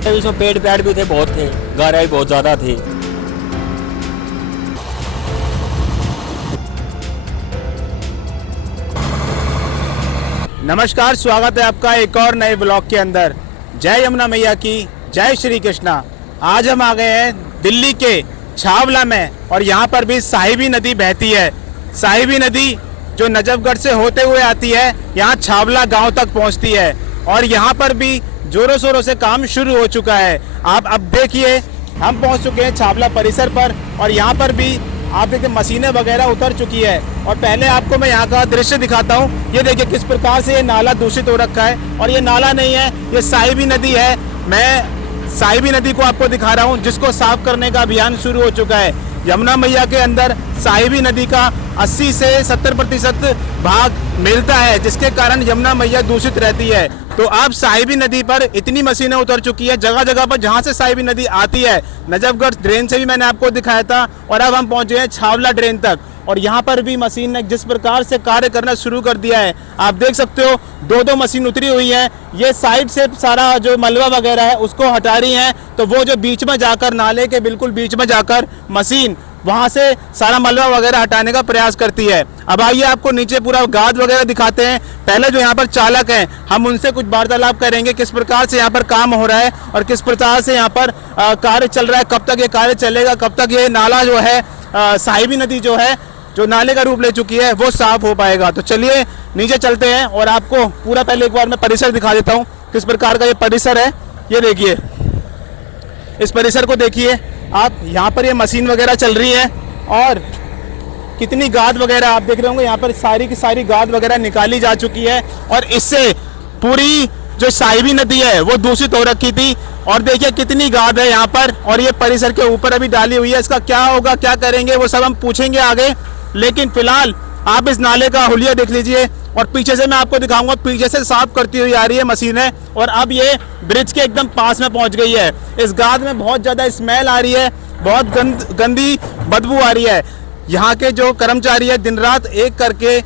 इसमें पेड़ पैड़ भी थे, बहुत थे, गारा भी बहुत ज़्यादा थी। नमस्कार, स्वागत है आपका एक और नए ब्लॉग के अंदर। जय यमुना मैया की, जय श्री कृष्णा। आज हम आ गए हैं दिल्ली के छावला में और यहाँ पर भी साहिबी नदी बहती है। साहिबी नदी जो नजफगढ़ से होते हुए आती है, यहाँ छावला गांव तक पहुँचती है और यहाँ पर भी जोरों शोरों से काम शुरू हो चुका है। आप अब देखिए, हम पहुँच चुके हैं छावला परिसर पर और यहाँ पर भी आप देखिए मशीनें वगैरह उतर चुकी है। और पहले आपको मैं यहाँ का दृश्य दिखाता हूँ। ये देखिए किस प्रकार से ये नाला दूषित हो रखा है और ये नाला नहीं है, ये साहिबी नदी है। मैं साहिबी नदी को आपको दिखा रहा हूँ जिसको साफ करने का अभियान शुरू हो चुका है। यमुना मैया के अंदर साहिबी नदी का 80 से 70% भाग मिलता है, जिसके कारण यमुना मैया दूषित रहती है। तो अब साहिबी नदी पर इतनी मशीनें उतर चुकी है जगह जगह पर जहां से साहिबी नदी आती है। नजफगढ़ ड्रेन से भी मैंने आपको दिखाया था और अब हम पहुंचे हैं छावला ड्रेन तक और यहाँ पर भी मशीन ने जिस प्रकार से कार्य करना शुरू कर दिया है, आप देख सकते हो। दो मशीन उतरी हुई है। ये साइड से सारा जो मलबा वगैरह है उसको हटा रही हैं, तो वो जो बीच में जाकर नाले के बिल्कुल बीच में जाकर मशीन वहां से सारा मलबा वगैरह हटाने का प्रयास करती है। अब आइए आपको नीचे पूरा गाद वगैरह दिखाते हैं। पहले जो यहाँ पर चालक हैं, हम उनसे कुछ वार्तालाप करेंगे किस प्रकार से यहाँ पर काम हो रहा है और किस प्रकार से यहाँ पर कार्य चल रहा है, कब तक ये कार्य चलेगा, कब तक ये नाला जो है साहिबी नदी जो है, जो नाले का रूप ले चुकी है, वो साफ हो पाएगा। तो चलिए नीचे चलते हैं और आपको पूरा पहले एक बार मैं परिसर दिखा देता हूँ किस प्रकार का ये परिसर है। ये देखिए, इस परिसर को देखिए आप। यहाँ पर ये मशीन वगैरह चल रही है और कितनी गाद वगैरह आप देख रहे होंगे। यहाँ पर सारी की सारी गाद वगैरह निकाली जा चुकी है और इससे पूरी जो साहिबी नदी है वो दूषित हो रखी थी। और देखिए कितनी गाद है यहाँ पर और ये परिसर के ऊपर अभी डाली हुई है। इसका क्या होगा, क्या करेंगे, वो सब हम पूछेंगे आगे। लेकिन फिलहाल आप इस नाले का हुलिया देख लीजिए और पीछे से मैं आपको दिखाऊंगा, पीछे से साफ करती हुई आ रही है मशीनें और अब ये ब्रिज के एकदम पास में पहुंच गई है। इस गाद में बहुत ज़्यादा स्मेल आ रही है, बहुत गंदी बदबू आ रही है। यहाँ के जो कर्मचारी है दिन रात एक करके,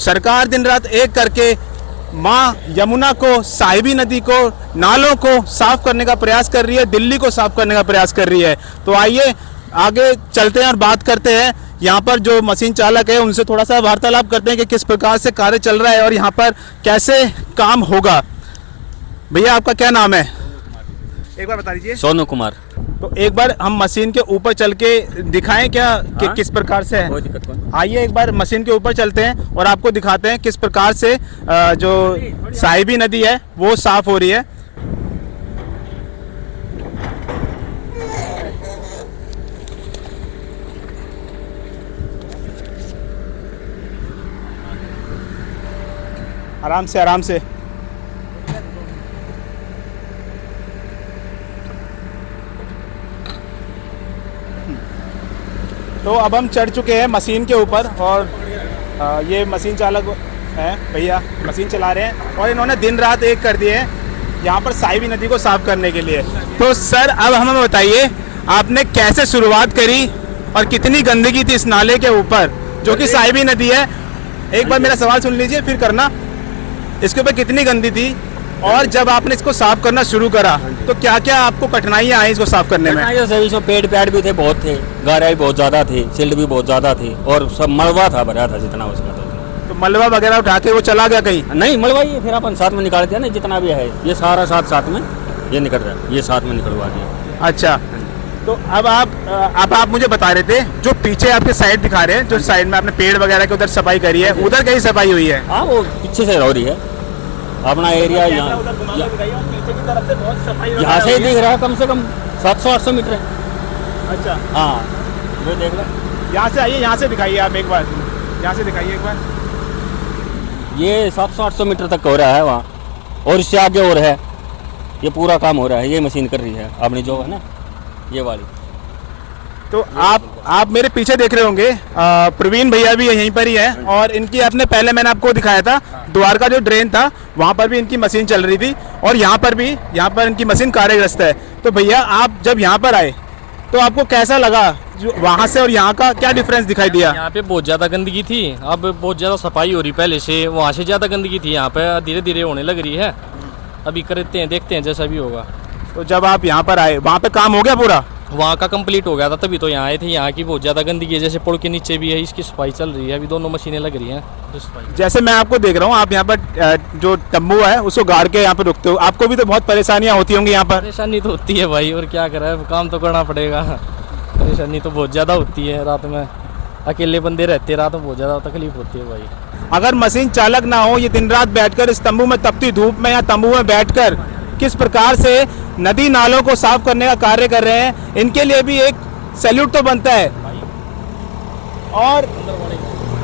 सरकार दिन रात एक करके माँ यमुना को, साहिबी नदी को, नालों को साफ करने का प्रयास कर रही है, दिल्ली को साफ करने का प्रयास कर रही है। तो आइए आगे चलते हैं और बात करते हैं। यहाँ पर जो मशीन चालक है उनसे थोड़ा सा वार्तालाप करते हैं कि किस प्रकार से कार्य चल रहा है और यहाँ पर कैसे काम होगा। भैया आपका क्या नाम है, एक बार बता दीजिए। सोनू कुमार। तो एक बार हम मशीन के ऊपर चल के दिखाएं क्या कि किस प्रकार से है। आइए एक बार मशीन के ऊपर चलते हैं और आपको दिखाते हैं किस प्रकार से जो साहिबी नदी है वो साफ हो रही है। आराम से आराम से। तो अब हम चढ़ चुके हैं मशीन के ऊपर और ये मशीन चालक हैं भैया, मशीन चला रहे हैं और इन्होंने दिन रात एक कर दिए हैं यहाँ पर साहिबी नदी को साफ करने के लिए। तो सर अब हमें बताइए, आपने कैसे शुरुआत करी और कितनी गंदगी थी इस नाले के ऊपर जो कि साहिबी नदी है। एक बार मेरा सवाल सुन लीजिए फिर करना। इसके ऊपर कितनी गंदी थी और जब आपने इसको साफ करना शुरू करा तो क्या क्या आपको कठिनाइयाँ आई इसको साफ करने में? इसमें पेड़ पैड़ भी थे, बहुत थे, गारा भी बहुत ज़्यादा थी, सिल्ट भी बहुत ज़्यादा थी और सब मलबा था, भरा था जितना उसमें। तो मलबा वगैरह उठा के वो चला गया कहीं? नहीं, मलबा ये फिर अपन साथ में निकाल दिया ना, जितना भी है ये सारा साथ में ये निकल रहा है, ये साथ में निकलवा दिया। अच्छा, तो अब आप मुझे बता रहे थे जो पीछे आपके साइड दिखा रहे हैं, जो साइड में आपने पेड़ वगैरह की उधर सफाई करी है, उधर कहीं सफाई हुई है? हाँ, वो पीछे से हो रही है अपना एरिया। यहाँ से ही दिख रहा है, कम से कम 700-800 मीटर है। अच्छा, हाँ वो देख लो। यहाँ से आइए, यहाँ से दिखाइए आप एक बार, यहाँ से दिखाइए एक बार। ये 700-800 मीटर तक हो रहा है वहाँ और इससे आगे और है। ये पूरा काम हो रहा है, ये मशीन कर रही है अपनी जो है ना, ये वाली। तो आप मेरे पीछे देख रहे होंगे, प्रवीण भैया भी यहीं पर ही है और इनकी आपने पहले मैंने आपको दिखाया था द्वारका जो ड्रेन था वहाँ पर भी इनकी मशीन चल रही थी और यहाँ पर इनकी मशीन कार्यग्रस्त है। तो भैया आप जब यहाँ पर आए तो आपको कैसा लगा, जो वहाँ से और यहाँ का क्या डिफरेंस दिखाई दिया? यहाँ पे बहुत ज़्यादा गंदगी थी, अब बहुत ज़्यादा सफाई हो रही पहले से, वहाँ से ज़्यादा गंदगी थी, यहाँ पे धीरे धीरे होने लग रही है। अभी करते हैं, देखते हैं जैसा भी होगा। तो जब आप यहाँ पर आए वहाँ पे काम हो गया पूरा? वहाँ का कंप्लीट हो गया था तभी तो यहाँ आए थे। यहाँ की बहुत ज़्यादा गंदगी है, जैसे पुल के नीचे भी है, इसकी सफाई चल रही है अभी, दोनों मशीनें लग रही हैं तो सफाई। जैसे मैं आपको देख रहा हूँ, आप यहाँ पर जो तंबू है उसको गाड़ के यहाँ पे रुकते हो, आपको भी तो बहुत परेशानियाँ होती होंगी यहाँ पर? परेशानी तो होती है भाई, और क्या करें, काम तो करना पड़ेगा। परेशानी तो बहुत ज़्यादा होती है, रात में अकेले बंदे रहते हैं, रात में बहुत ज़्यादा तकलीफ होती है भाई। अगर मशीन चालक ना हो, ये दिन रात बैठकर इस तंबू में, तपती धूप में या तंबू में बैठकर किस प्रकार से नदी नालों को साफ करने का कार्य कर रहे हैं, इनके लिए भी एक सैल्यूट तो बनता है।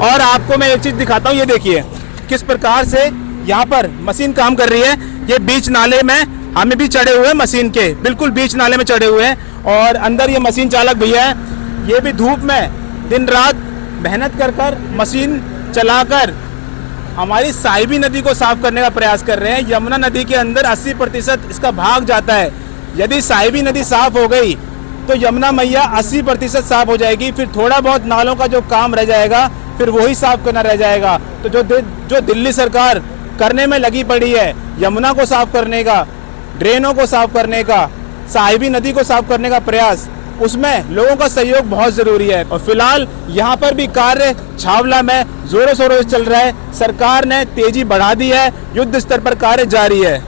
और आपको मैं एक चीज दिखाता हूँ, ये देखिए किस प्रकार से यहाँ पर मशीन काम कर रही है। ये बीच नाले में हमें भी चढ़े हुए हैं, मशीन के बिल्कुल बीच नाले में चढ़े हुए हैं, और अंदर ये मशीन चालक भैया है, ये भी धूप में दिन रात मेहनत कर कर मशीन चलाकर हमारी साहिबी नदी को साफ करने का प्रयास कर रहे हैं। यमुना नदी के अंदर 80% इसका भाग जाता है। यदि साहिबी नदी साफ हो गई तो यमुना मैया 80% साफ हो जाएगी, फिर थोड़ा बहुत नालों का जो काम रह जाएगा फिर वही साफ करना रह जाएगा। तो जो दिल्ली सरकार करने में लगी पड़ी है, यमुना को साफ करने का, ड्रेनों को साफ करने का, साहिबी नदी को साफ करने का प्रयास, उसमें लोगों का सहयोग बहुत ज़रूरी है। और फिलहाल यहाँ पर भी कार्य छावला में जोरों शोरों से चल रहा है। सरकार ने तेजी बढ़ा दी है, युद्ध स्तर पर कार्य जारी है।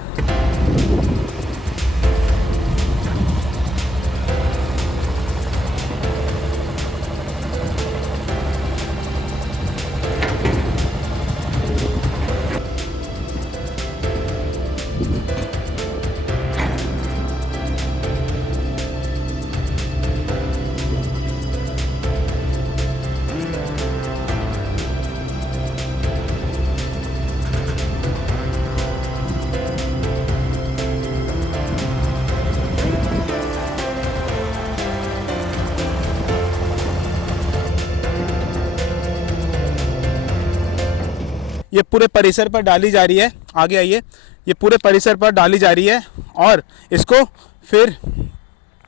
ये पूरे परिसर पर डाली जा रही है, आगे आइए, ये पूरे परिसर पर डाली जा रही है और इसको फिर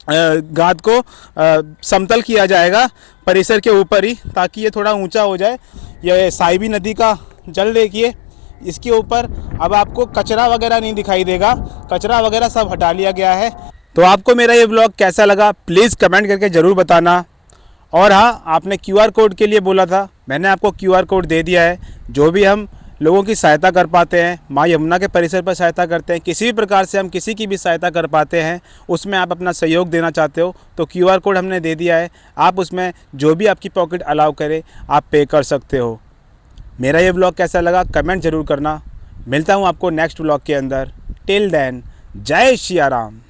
गाद को समतल किया जाएगा परिसर के ऊपर ही, ताकि ये थोड़ा ऊंचा हो जाए। ये साहिबी नदी का जल देखिए, इसके ऊपर अब आपको कचरा वगैरह नहीं दिखाई देगा, कचरा वगैरह सब हटा लिया गया है। तो आपको मेरा ये ब्लॉग कैसा लगा प्लीज़ कमेंट करके ज़रूर बताना। और हाँ, आपने QR कोड के लिए बोला था, मैंने आपको QR कोड दे दिया है। जो भी हम लोगों की सहायता कर पाते हैं, माँ यमुना के परिसर पर सहायता करते हैं, किसी भी प्रकार से हम किसी की भी सहायता कर पाते हैं, उसमें आप अपना सहयोग देना चाहते हो तो QR कोड हमने दे दिया है। आप उसमें जो भी आपकी पॉकेट अलाउ करे आप पे कर सकते हो। मेरा ये ब्लॉग कैसा लगा कमेंट ज़रूर करना। मिलता हूँ आपको नेक्स्ट ब्लॉग के अंदर। टिल देन, जय सिया राम।